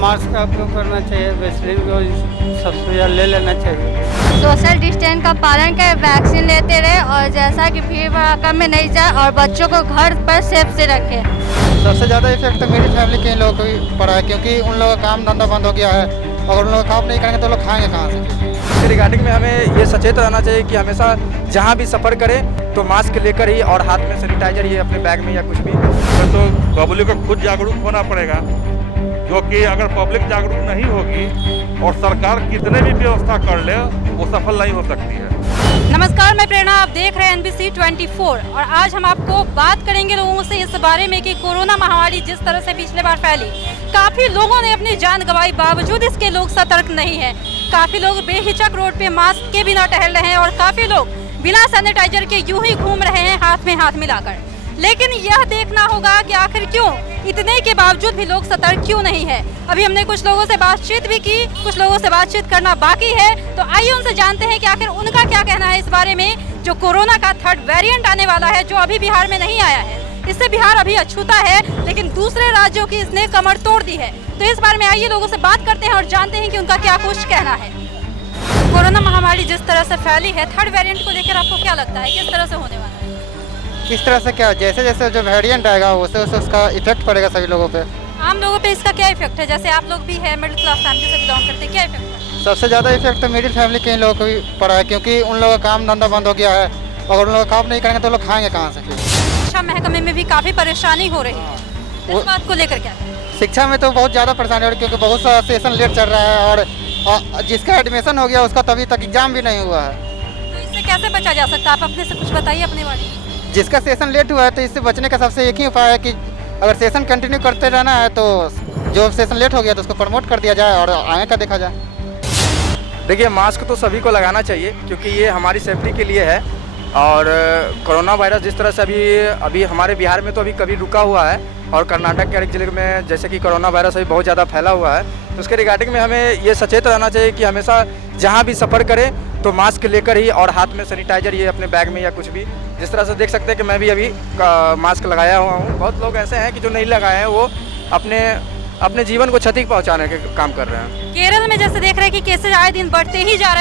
Mask का उपयोग करना चाहिए, वैसलीन को सब सुइया ले लेना चाहिए। सोशल डिस्टेंस का पालन करें, वैक्सीन लेते रहे और जैसा कि भीड़ भड़ाका में नहीं जाए और बच्चों को घर पर सेफ से रखें। सबसे ज़्यादा इफेक्ट तो मेरी फैमिली के लोगों को ही पड़ा है, क्योंकि उन लोगों का काम धंधा बंद हो गया है। अगर उन लोग काम नहीं करेंगे तो लोग खाएंगे कहाँ से? इसके रिगार्डिंग में हमें ये सचेत रहना चाहिए कि हमेशा जहाँ भी सफ़र करें तो मास्क लेकर ही और हाथ में सैनिटाइजर ये अपने बैग में या कुछ भी। तो पब्लिक को खुद जागरूक होना पड़ेगा, जो कि अगर पब्लिक जागरूक नहीं होगी और सरकार कितने भी व्यवस्था कर ले वो सफल नहीं हो सकती है। नमस्कार, मैं प्रेरणा, आप देख रहे हैं NBC 24 और आज हम आपको बात करेंगे लोगों से इस बारे में कि कोरोना महामारी जिस तरह से पिछले बार फैली, काफ़ी लोगों ने अपनी जान गंवाई, बावजूद इसके लोग सतर्क नहीं हैं। काफ़ी लोग बेहिचक रोड पे मास्क के बिना टहल रहे हैं और काफ़ी लोग बिना सैनिटाइजर के यूं ही घूम रहे हैं हाथ में हाथ मिलाकर। लेकिन यह देखना होगा कि आखिर क्यों इतने के बावजूद भी लोग सतर्क क्यों नहीं है। अभी हमने कुछ लोगों से बातचीत भी की, कुछ लोगों से बातचीत करना बाकी है, तो आइए उनसे जानते हैं कि आखिर उनका क्या कहना है इस बारे में। जो कोरोना का थर्ड वेरिएंट आने वाला है, जो अभी बिहार में नहीं आया है, इससे बिहार अभी अछूता है, लेकिन दूसरे राज्यों की इसने कमर तोड़ दी है। तो इस बारे में आइए लोगों से बात करते हैं और जानते हैं कि उनका क्या कुछ कहना है। कोरोना महामारी जिस तरह से फैली है, थर्ड वेरिएंट को लेकर आपको क्या लगता है, किस तरह से होने वाला है? किस तरह से क्या, जैसे जैसे जो वेरिएंट आएगा वैसे वैसे उसका इफेक्ट पड़ेगा सभी लोगों पे। आम लोगों पे इसका क्या इफेक्ट है? जैसे आप लोग भी है, मिडिल क्लास फैमिली से बिलोंग करते हैं, क्या इफेक्ट है? सबसे ज़्यादा इफेक्ट तो मिडिल फैमिली के लोगों को ही पड़ा है, क्योंकि उन लोगों का काम धंधा बंद हो गया है। अगर उन लोग काम नहीं करेंगे तो लोग खाएंगे कहाँ से? शिक्षा महकमे में भी काफ़ी परेशानी हो रही है, इस बात को लेकर क्या? शिक्षा में तो बहुत ज़्यादा परेशानी हो रही है, क्योंकि बहुत सा सेशन लेट चल रहा है और जिसका एडमिशन हो गया उसका तभी तक एग्जाम भी नहीं हुआ है। तो इससे कैसे बचा जा सकता है? आप अपने से कुछ बताइए अपने बारे में। जिसका सेशन लेट हुआ है तो इससे बचने का सबसे एक ही उपाय है कि अगर सेशन कंटिन्यू करते रहना है तो जो सेशन लेट हो गया तो उसको प्रमोट कर दिया जाए और आगे का देखा जाए। देखिए, मास्क तो सभी को लगाना चाहिए क्योंकि ये हमारी सेफ्टी के लिए है। और कोरोना वायरस जिस तरह से अभी हमारे बिहार में तो अभी कभी रुका हुआ है और कर्नाटक के एक जिले में जैसे कि कोरोना वायरस अभी बहुत ज़्यादा फैला हुआ है, तो उसके रिगार्डिंग में हमें ये सचेत रहना चाहिए कि हमेशा जहाँ भी सफ़र करें तो मास्क लेकर ही और हाथ में सैनिटाइजर ये अपने बैग में या कुछ भी। जिस तरह से देख सकते हैं कि मैं भी अभी मास्क लगाया हुआ हूँ। बहुत लोग ऐसे हैं कि जो नहीं लगाए हैं, वो अपने जीवन को क्षति पहुँचाने के काम कर रहे हैं। केरल में जैसे देख रहे हैं कि केसेज आए दिन बढ़ते ही जा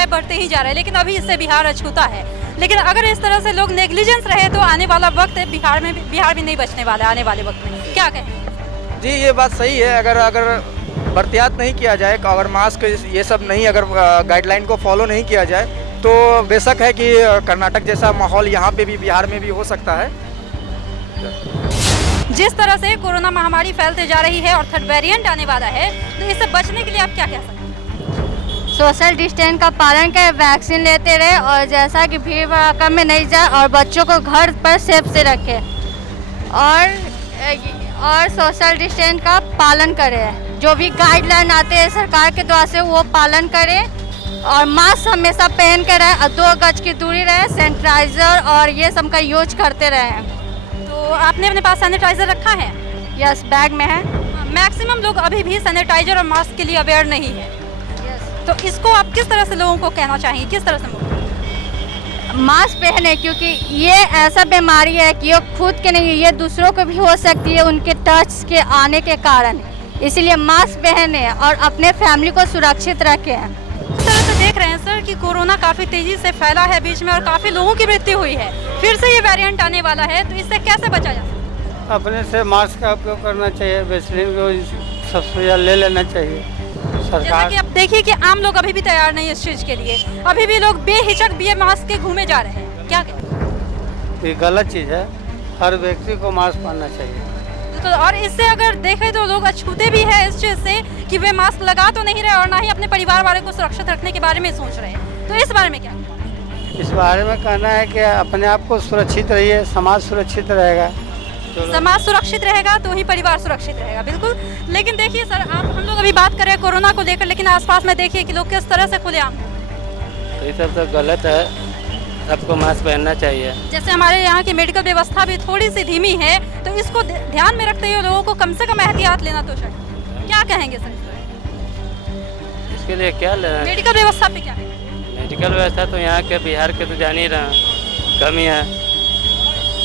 रहे हैं, लेकिन अभी इससे बिहार अछूता है। लेकिन अगर इस तरह से लोग नेग्लिजेंस रहे तो आने वाला वक्त है बिहार भी नहीं बचने वाला है आने वाले वक्त में, क्या कहें? जी, ये बात सही है। अगर बर्तियात नहीं किया जाए, अगर मास्क ये सब नहीं, अगर गाइडलाइन को फॉलो नहीं किया जाए तो बेशक है कि कर्नाटक जैसा माहौल यहाँ पे भी बिहार में भी हो सकता है। जिस तरह से कोरोना महामारी फैलते जा रही है और थर्ड वेरिएंट आने वाला है, तो इससे बचने के लिए आप क्या कह सकते हैं? सोशल डिस्टेंस का पालन करें, वैक्सीन लेते रहे और जैसा कि भीड़ भड़ाका में नहीं जाए और बच्चों को घर पर सेफ से रखें और सोशल डिस्टेंस का पालन करें। जो भी गाइडलाइन आते हैं सरकार के द्वारा से वो पालन करें और मास्क हमेशा पहन कर रहें और 2 गज की दूरी रहे, सैनिटाइजर और ये सब का यूज करते रहें। तो आपने अपने पास सैनिटाइजर रखा है? यस, बैग में है। मैक्सिमम लोग अभी भी सैनिटाइजर और मास्क के लिए अवेयर नहीं है। तो इसको आप किस तरह से लोगों को कहना चाहेंगे, किस तरह से? मास्क पहने, क्योंकि ये ऐसा बीमारी है कि ये खुद के नहीं, ये दूसरों को भी हो सकती है उनके टच के आने के कारण। इसलिए मास्क पहने और अपने फैमिली को सुरक्षित रखें। इस तरह से देख रहे हैं सर कि कोरोना काफ़ी तेज़ी से फैला है बीच में और काफ़ी लोगों की मृत्यु हुई है। फिर से ये वेरिएंट आने वाला है, तो इससे कैसे बचा जा सकता है? अपने से मास्क का उपयोग करना चाहिए, वैसलीन को सब सुइया ले लेना चाहिए। जैसा सरकार कि आप देखिए कि आम लोग अभी भी तैयार नहीं इस चीज़ के लिए, अभी भी लोग बेहिचक बिना मास्क के घूमे जा रहे हैं, क्या कहें? ये गलत चीज़ है, हर व्यक्ति को मास्क पहनना चाहिए। तो और इससे अगर देखें तो लोग अछूते भी हैं इस चीज़ से कि वे मास्क लगा तो नहीं रहे और ना ही अपने परिवार वाले को सुरक्षित रखने के बारे में सोच रहे हैं। तो इस बारे में क्या? इस बारे में कहना है कि अपने आप को सुरक्षित रहिए, समाज सुरक्षित रहेगा। समाज सुरक्षित रहेगा तो ही परिवार सुरक्षित रहेगा, बिल्कुल। लेकिन देखिए सर, हम लोग अभी बात कर रहे हैं कोरोना को लेकर, लेकिन आसपास में देखिए कि लोग किस तरह से खुलेआम। तो ये सब तो गलत है, सबको मास्क पहनना चाहिए। जैसे हमारे यहाँ की मेडिकल व्यवस्था भी थोड़ी सी धीमी है, तो इसको ध्यान में रखते हुए लोगों को कम से कम एहतियात लेना तो चाहिए। क्या कहेंगे सर? इसके लिए क्या लेना? मेडिकल व्यवस्था पे क्या? मेडिकल व्यवस्था तो यहाँ के बिहार के तो जान ही रहे कमी है।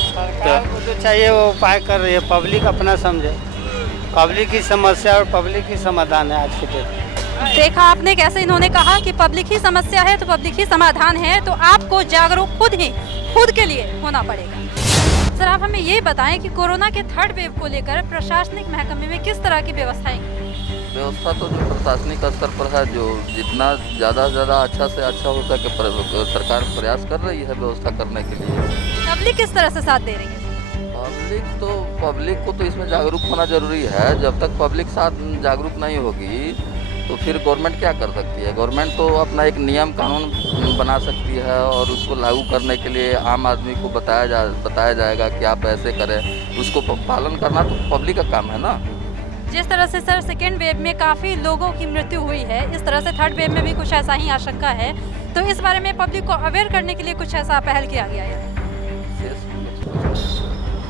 सरकार को जो चाहिए वो उपाय कर रही है, पब्लिक अपना समझे। पब्लिक की समस्या और पब्लिक की समाधान है आज की डेट में। देखा आपने कैसे इन्होंने कहा कि पब्लिक ही समस्या है तो पब्लिक ही समाधान है, तो आपको जागरूक खुद के लिए होना पड़ेगा। सर आप हमें ये बताएं कि कोरोना के थर्ड वेव को लेकर प्रशासनिक महकमे में किस तरह की व्यवस्थाएं? व्यवस्था तो जो प्रशासनिक स्तर पर है, जो जितना ज़्यादा से ज़्यादा अच्छा से अच्छा हो सके सरकार प्रयास कर रही है व्यवस्था करने के लिए। पब्लिक किस तरह से साथ दे रही है? पब्लिक को तो इसमें जागरूक होना जरूरी है। जब तक पब्लिक साथ जागरूक नहीं होगी तो फिर गवर्नमेंट क्या कर सकती है? गवर्नमेंट तो अपना एक नियम कानून बना सकती है और उसको लागू करने के लिए आम आदमी को बताया जाएगा कि आप ऐसे करें, उसको पालन करना तो पब्लिक का काम है ना। जिस तरह से सर सेकेंड वेव में काफ़ी लोगों की मृत्यु हुई है, इस तरह से थर्ड वेव में भी कुछ ऐसा ही आशंका है, तो इस बारे में पब्लिक को अवेयर करने के लिए कुछ ऐसा पहल किया गया है?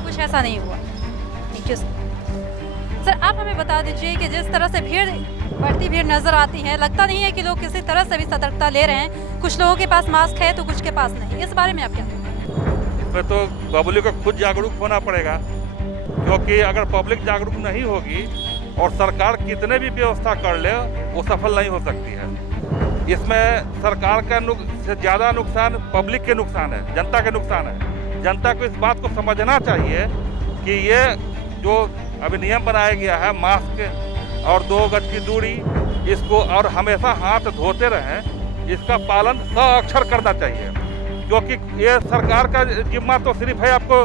कुछ ऐसा नहीं हुआ। Thank you sir. आप हमें बता दीजिए कि जिस तरह से बढ़ती भीड़ नजर आती है, लगता नहीं है कि लोग किसी तरह से भी सतर्कता ले रहे हैं? कुछ लोगों के पास मास्क है तो कुछ के पास नहीं, इस बारे में आप क्या कहेंगे? इसमें तो पब्लिक को खुद जागरूक होना पड़ेगा, क्योंकि अगर पब्लिक जागरूक नहीं होगी और सरकार कितने भी व्यवस्था कर ले वो सफल नहीं हो सकती है। इसमें सरकार का से ज़्यादा नुकसान पब्लिक के नुकसान है, जनता के नुकसान है। जनता को इस बात को समझना चाहिए कि ये जो अभी नियम बनाया गया है, मास्क और 2 गज की दूरी, इसको और हमेशा हाथ धोते रहें, इसका पालन सअक्षर करना चाहिए। क्योंकि ये सरकार का जिम्मा तो सिर्फ है आपको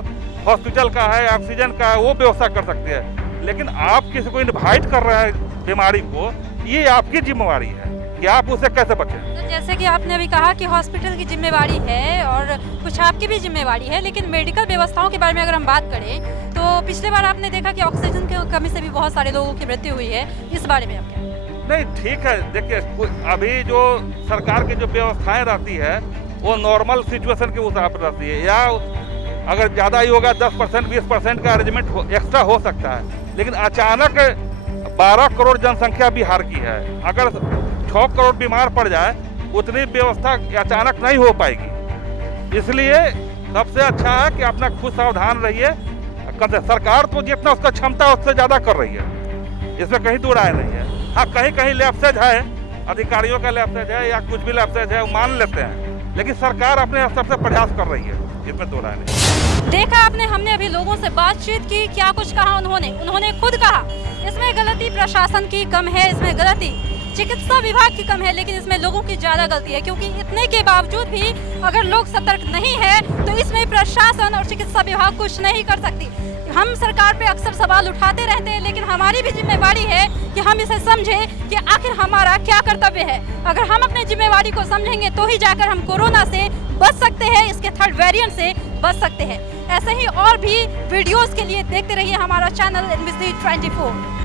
हॉस्पिटल का है, ऑक्सीजन का है, वो व्यवस्था कर सकती है, लेकिन आप किसी को इन्वाइट कर रहे हैं बीमारी को, ये आपकी जिम्मेवारी है कि आप उसे कैसे बचें। तो जैसे कि आपने अभी कहा कि हॉस्पिटल की जिम्मेवारी है और कुछ आपकी भी जिम्मेवारी है, लेकिन मेडिकल व्यवस्थाओं के बारे में अगर हम बात करें तो पिछले बार आपने देखा कि ऑक्सीजन की कमी से भी बहुत सारे लोगों की मृत्यु हुई है, इस बारे में आप क्या? नहीं, ठीक है, देखिए अभी जो सरकार की जो व्यवस्थाएं रहती है वो नॉर्मल सिचुएशन के हिसाब से रहती है, या अगर ज़्यादा ही होगा 10% 20% का अरेंजमेंट एक्स्ट्रा हो सकता है, लेकिन अचानक 12 करोड़ जनसंख्या बिहार की है, अगर 6 करोड़ बीमार पड़ जाए उतनी व्यवस्था अचानक नहीं हो पाएगी। इसलिए सबसे अच्छा है कि अपना खुद सावधान रहिए। सरकार तो जितना उसका क्षमता है उससे ज़्यादा कर रही है, इसमें कहीं दो राय नहीं है। हाँ, कहीं कहीं लैप्सेज है, अधिकारियों का लैप्सेज है या कुछ भी लैप्सेज है वो मान लेते हैं, लेकिन सरकार अपने स्तर से प्रयास कर रही है, इसमें दो राय नहीं। देखा आपने, हमने अभी लोगों से बातचीत की, क्या कुछ कहा उन्होंने खुद कहा इसमें गलती प्रशासन की कम है, इसमें गलती चिकित्सा विभाग की कम है, लेकिन इसमें लोगों की ज़्यादा गलती है, क्योंकि इतने के बावजूद भी अगर लोग सतर्क नहीं है तो इसमें प्रशासन और चिकित्सा विभाग कुछ नहीं कर सकती। हम सरकार पे अक्सर सवाल उठाते रहते हैं, लेकिन हमारी भी जिम्मेवारी है कि हम इसे समझें कि आखिर हमारा क्या कर्तव्य है। अगर हम अपनी जिम्मेवारी को समझेंगे तो ही जाकर हम कोरोना से बच सकते हैं, इसके थर्ड वेरिएंट से बच सकते हैं। ऐसे ही और भी वीडियोस के लिए देखते रहिए हमारा चैनल NBC 24।